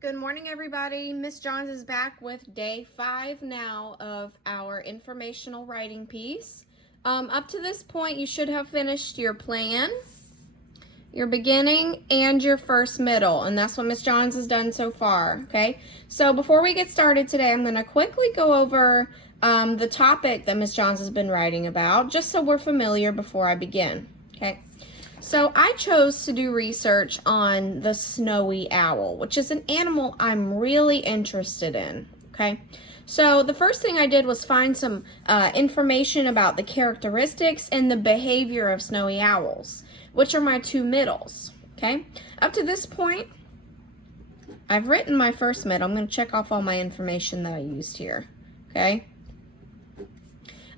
Good morning, everybody. Miss Johns is back with day 5 now of our informational writing piece. Up to this point, you should have finished your plan, your beginning, and your first middle, and that's what Miss Johns has done so far, okay? So before we get started today, I'm going to quickly go over the topic that Miss Johns has been writing about, just so we're familiar before I begin, okay? So I chose to do research on the snowy owl, which is an animal I'm really interested in, okay? So the first thing I did was find some information about the characteristics and the behavior of snowy owls, which are my two middles, okay? Up to this point, I've written my first middle. I'm going to check off all my information that I used here, okay?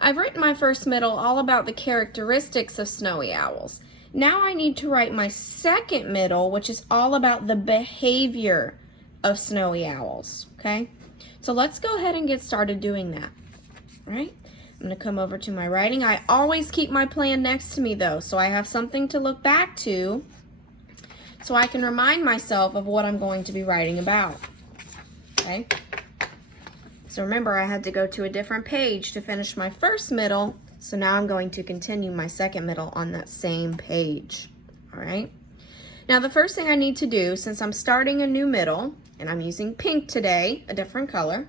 I've written my first middle all about the characteristics of snowy owls. Now I need to write my second middle, which is all about the behavior of snowy owls, okay? So let's go ahead and get started doing that, all right? I'm going to come over to my writing. I always keep my plan next to me, though, so I have something to look back to so I can remind myself of what I'm going to be writing about, okay? So remember, I had to go to a different page to finish my first middle. So now I'm going to continue my second middle on that same page, all right? Now the first thing I need to do, since I'm starting a new middle, and I'm using pink today, a different color,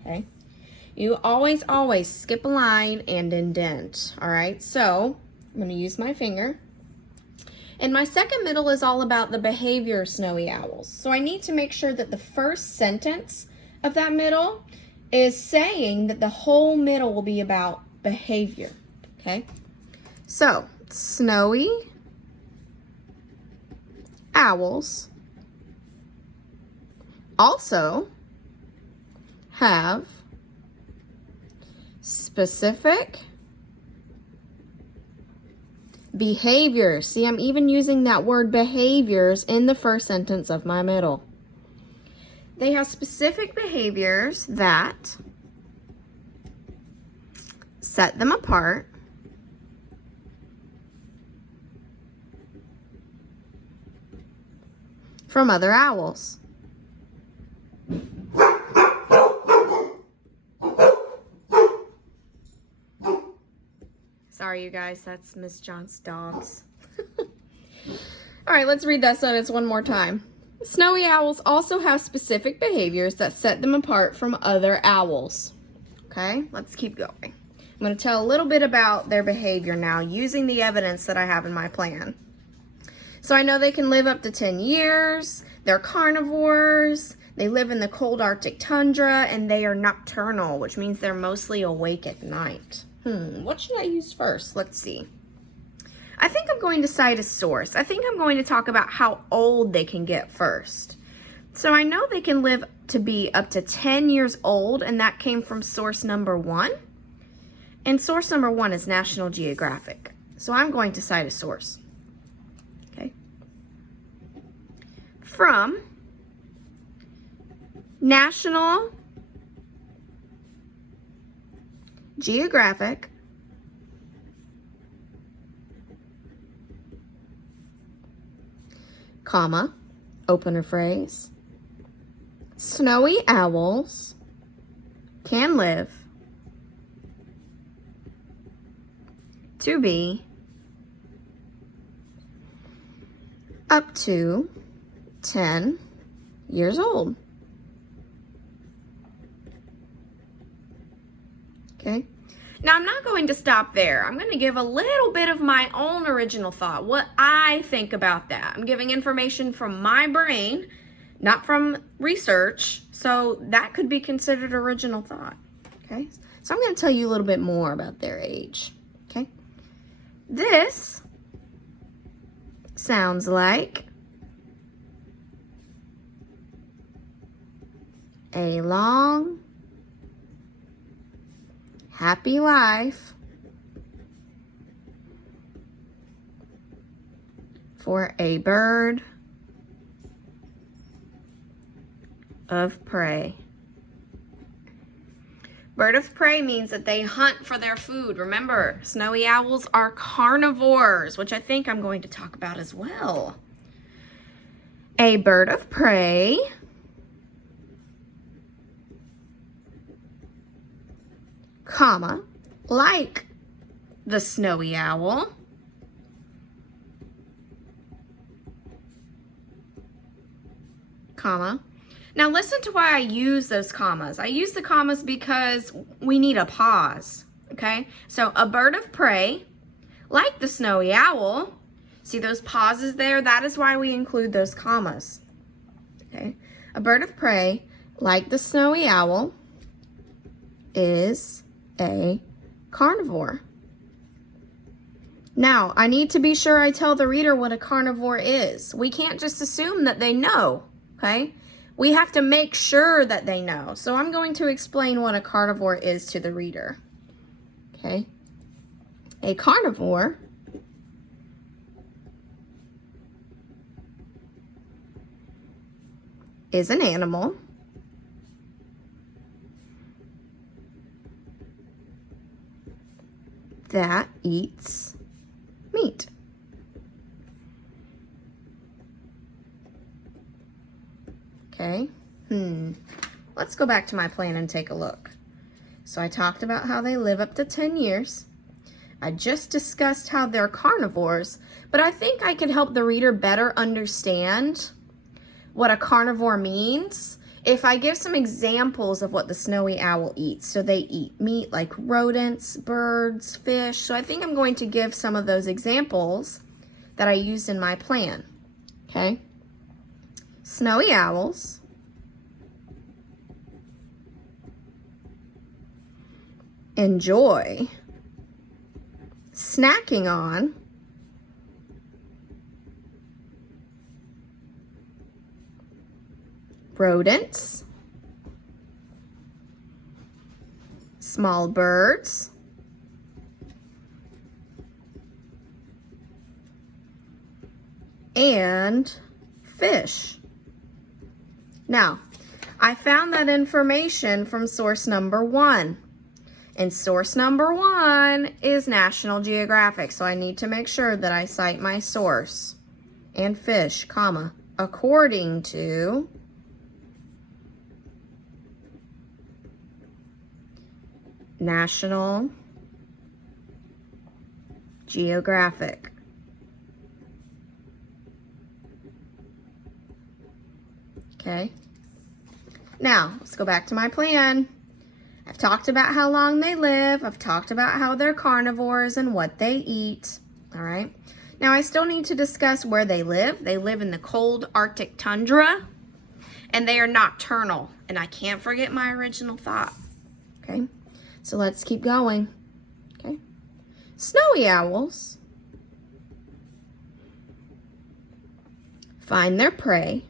okay? You always skip a line and indent, all right? So I'm gonna use my finger. And my second middle is all about the behavior of snowy owls. So I need to make sure that the first sentence of that middle is saying that the whole middle will be about behavior, okay? So, snowy owls also have specific behaviors. See, I'm even using that word behaviors in the first sentence of my middle. They have specific behaviors that set them apart from other owls. Sorry, you guys, that's Miss John's dogs. All right, let's read that sentence one more time. Snowy owls also have specific behaviors that set them apart from other owls. Okay, let's keep going. I'm going to tell a little bit about their behavior now using the evidence that I have in my plan. So I know they can live up to 10 years, they're carnivores, they live in the cold Arctic tundra, and they are nocturnal, which means they're mostly awake at night. What should I use first? Let's see. I think I'm going to cite a source. I think I'm going to talk about how old they can get first. So I know they can live to be up to 10 years old, and that came from source number 1. And source number 1 is National Geographic. So I'm going to cite a source. Okay. From National Geographic, comma, opener phrase, snowy owls can live to be up to 10 years old. Okay. Now I'm not going to stop there. I'm going to give a little bit of my own original thought, what I think about that. I'm giving information from my brain, not from research, so that could be considered original thought. Okay. So I'm going to tell you a little bit more about their age. Okay. This sounds like a long, happy life for a bird of prey. Bird of prey means that they hunt for their food. Remember, snowy owls are carnivores, which I think I'm going to talk about as well. A bird of prey comma, like the snowy owl, comma. Now listen to why I use those commas. I use the commas because we need a pause, okay? So a bird of prey, like the snowy owl, see those pauses there? That is why we include those commas, okay? A bird of prey, like the snowy owl, is a carnivore. Now, I need to be sure I tell the reader what a carnivore is. We can't just assume that they know, okay? We have to make sure that they know. So I'm going to explain what a carnivore is to the reader, okay? A carnivore is an animal that eats meat. Okay, let's go back to my plan and take a look. So I talked about how they live up to 10 years. I just discussed how they're carnivores, but I think I could help the reader better understand what a carnivore means if I give some examples of what the snowy owl eats. So they eat meat like rodents, birds, fish. So I think I'm going to give some of those examples that I used in my plan, okay? Snowy owls enjoy snacking on rodents, small birds, and fish. Now, I found that information from source number 1. And source number 1 is National Geographic, so I need to make sure that I cite my source. And fish, comma, according to National Geographic. Okay. Now, let's go back to my plan. I've talked about how long they live. I've talked about how they're carnivores and what they eat. All right. Now, I still need to discuss where they live. They live in the cold Arctic tundra, and they are nocturnal. And I can't forget my original thought. Okay. So let's keep going. Okay. Snowy owls find their prey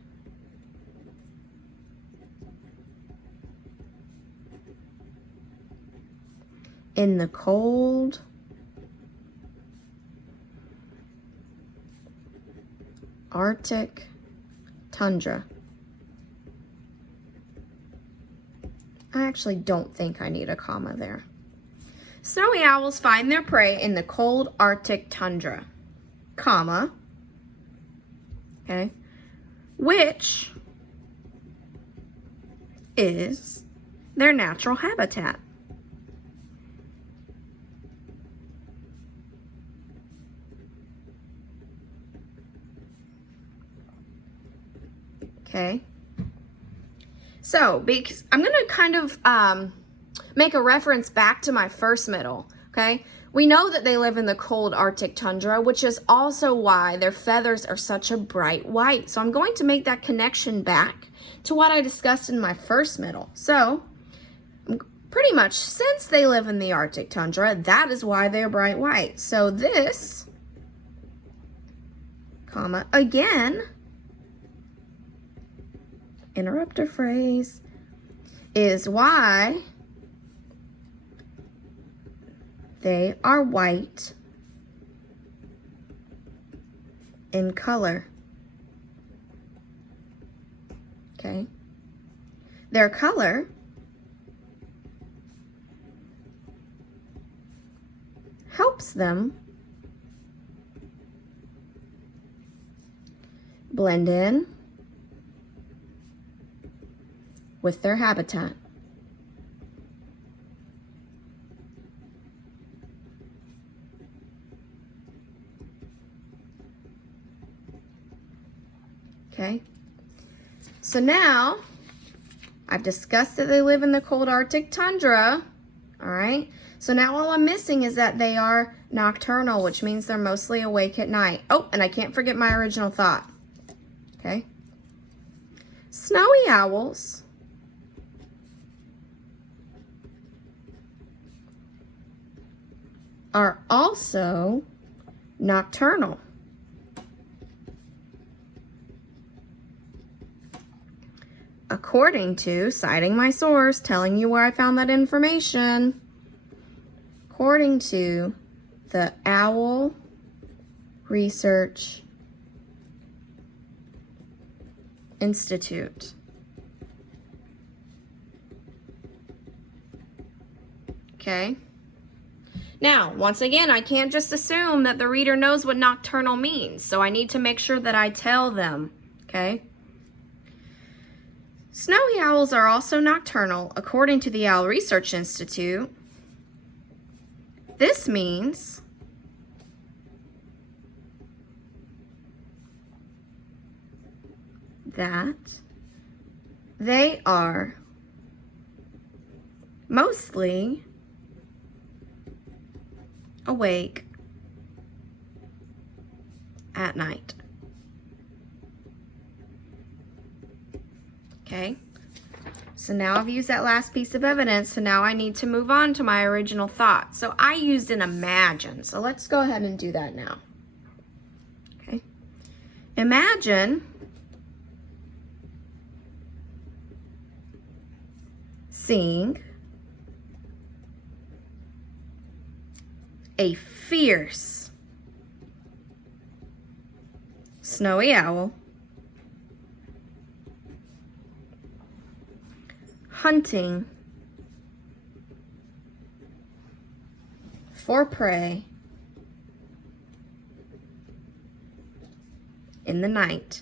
in the cold Arctic tundra. I actually don't think I need a comma there. Snowy owls find their prey in the cold Arctic tundra, comma, okay, which is their natural habitat. Okay. So, because I'm going to kind of make a reference back to my first middle, okay? We know that they live in the cold Arctic tundra, which is also why their feathers are such a bright white. So I'm going to make that connection back to what I discussed in my first middle. So, pretty much, since they live in the Arctic tundra, that is why they're bright white. So this, comma, again, interrupter phrase, is why they are white in color. Okay. Their color helps them blend in with their habitat. Okay. So now, I've discussed that they live in the cold Arctic tundra. All right. So now all I'm missing is that they are nocturnal, which means they're mostly awake at night. Oh, and I can't forget my original thought. Okay. Snowy owls are also nocturnal. According to, citing my source, telling you where I found that information, according to the Owl Research Institute. Okay. Now, once again, I can't just assume that the reader knows what nocturnal means, so I need to make sure that I tell them, okay? Snowy owls are also nocturnal, according to the Owl Research Institute. This means that they are mostly awake at night. Okay, so now I've used that last piece of evidence, so now I need to move on to my original thought. So I used an imagine, so let's go ahead and do that now. Okay, imagine seeing a fierce snowy owl hunting for prey in the night.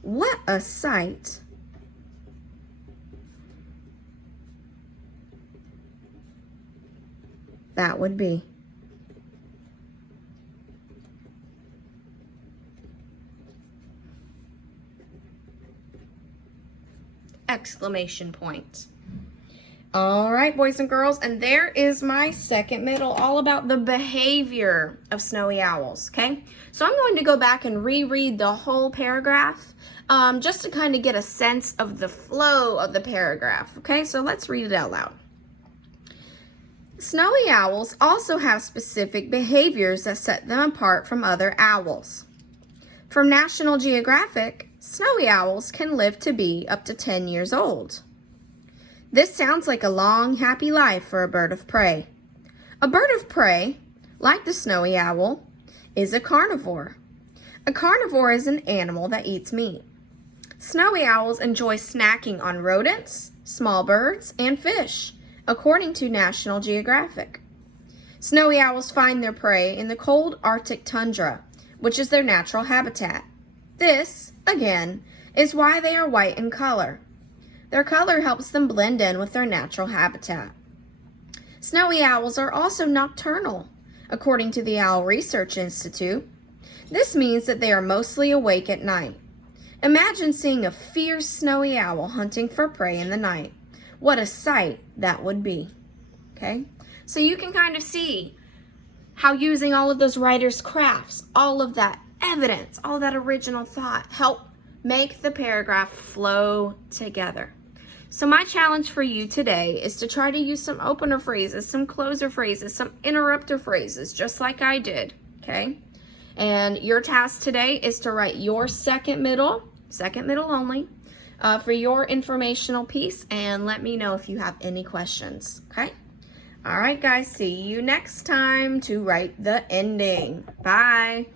What a sight that would be. Exclamation point. All right, boys and girls, and there is my second middle, all about the behavior of snowy owls, okay? So I'm going to go back and reread the whole paragraph just to kind of get a sense of the flow of the paragraph, okay? So let's read it out loud. Snowy owls also have specific behaviors that set them apart from other owls. From National Geographic, snowy owls can live to be up to 10 years old. This sounds like a long, happy life for a bird of prey. A bird of prey, like the snowy owl, is a carnivore. A carnivore is an animal that eats meat. Snowy owls enjoy snacking on rodents, small birds, and fish, according to National Geographic. Snowy owls find their prey in the cold Arctic tundra, which is their natural habitat. This, again, is why they are white in color. Their color helps them blend in with their natural habitat. Snowy owls are also nocturnal, according to the Owl Research Institute. This means that they are mostly awake at night. Imagine seeing a fierce snowy owl hunting for prey in the night. What a sight that would be. Okay? So you can kind of see how using all of those writer's crafts, all of that evidence, all that original thought help make the paragraph flow together. So my challenge for you today is to try to use some opener phrases, some closer phrases, some interrupter phrases, just like I did, okay? And your task today is to write your second middle only, for your informational piece, and let me know if you have any questions, okay? All right, guys, see you next time to write the ending. Bye.